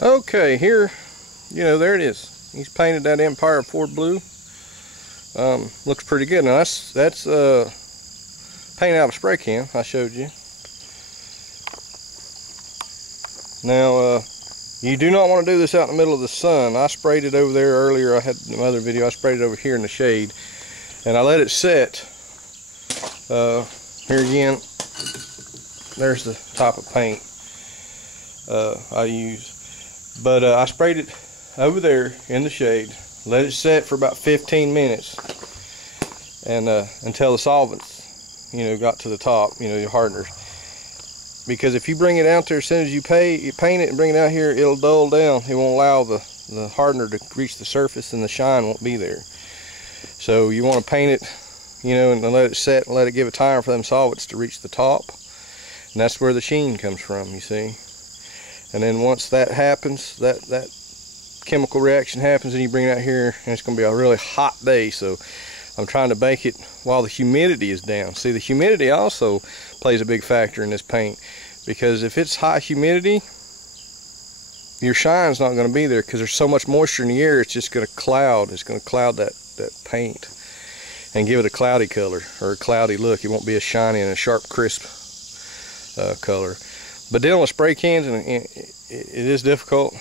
Okay, here, there it is. He's painted that Empire Ford blue. Looks pretty good. Now that's paint out of a spray can I showed you. Now you do not want to do this out in the middle of the sun. I sprayed it over there earlier. I had another video. I sprayed it over here in the shade, and I let it set. Here again, there's the type of paint I use. But I sprayed it over there in the shade, let it set for about 15 minutes, and until the solvents, got to the top, your hardeners. Because if you bring it out there as soon as you paint it and bring it out here, it'll dull down. It won't allow the hardener to reach the surface, and the shine won't be there. So you want to paint it, and let it set and let it give it time for them solvents to reach the top. And that's where the sheen comes from, you see. And then once that happens, that chemical reaction happens, and you bring it out here, and it's going to be a really hot day. So I'm trying to bake it while the humidity is down. See, the humidity also plays a big factor in this paint, because if it's high humidity, your shine's not going to be there, because there's so much moisture in the air. It's just going to cloud. It's going to cloud that paint and give it a cloudy color, or a cloudy look. It won't be a shiny and a sharp, crisp color. But dealing with spray cans, it is difficult.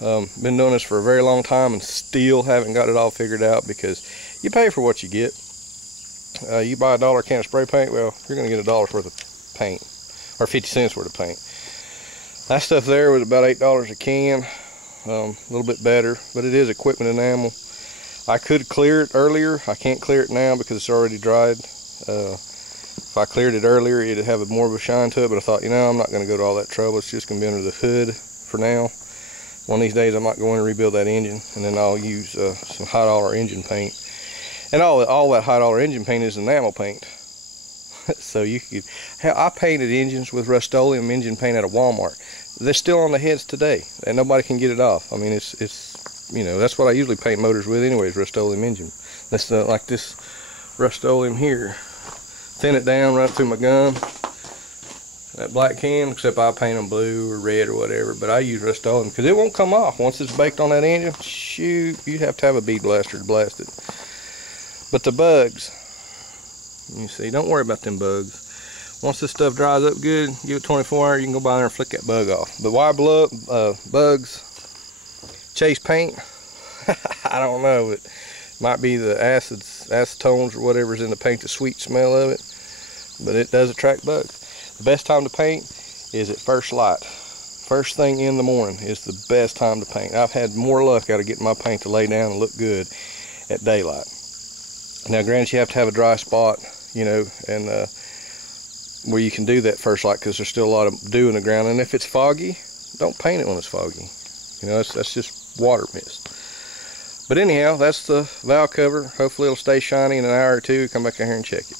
Been doing this for a very long time and still haven't got it all figured out, because you pay for what you get. You buy a $1 can of spray paint, well, you're going to get $1 worth of paint, or 50 cents worth of paint. That stuff there was about $8 a can, a little bit better, but it is equipment enamel. I could clear it earlier. I can't clear it now because it's already dried. If I cleared it earlier, it'd have more of a shine to it, but I thought, I'm not going to go to all that trouble. It's just going to be under the hood for now. One of these days I might go in and rebuild that engine, and then I'll use some high dollar engine paint. And all that high dollar engine paint is enamel paint. So you could, I painted engines with Rust-Oleum engine paint at a Walmart. They're still on the heads today, and nobody can get it off. I mean, it's that's what I usually paint motors with anyways, Rust-Oleum engine. That's like this Rust-Oleum here. Thin it down, run it through my gun. That black can, except I paint them blue or red or whatever, but I use Rust-Oleum because it won't come off once it's baked on that engine. Shoot, you'd have to have a bead blaster to blast it. But the bugs, you see, don't worry about them bugs. Once this stuff dries up good, give it 24 hours, you can go by there and flick that bug off. But why bugs chase paint? I don't know. It might be the acetones or whatever's in the paint, the sweet smell of it, but it does attract bugs. The best time to paint is at first light. First thing in the morning is the best time to paint. I've had more luck out of getting my paint to lay down and look good at daylight. Now granted, you have to have a dry spot, and where you can do that first light, because there's still a lot of dew in the ground. And if it's foggy, don't paint it when it's foggy. That's just water mist. But anyhow, that's the valve cover. Hopefully it'll stay shiny in an hour or two. Come back out here and check it.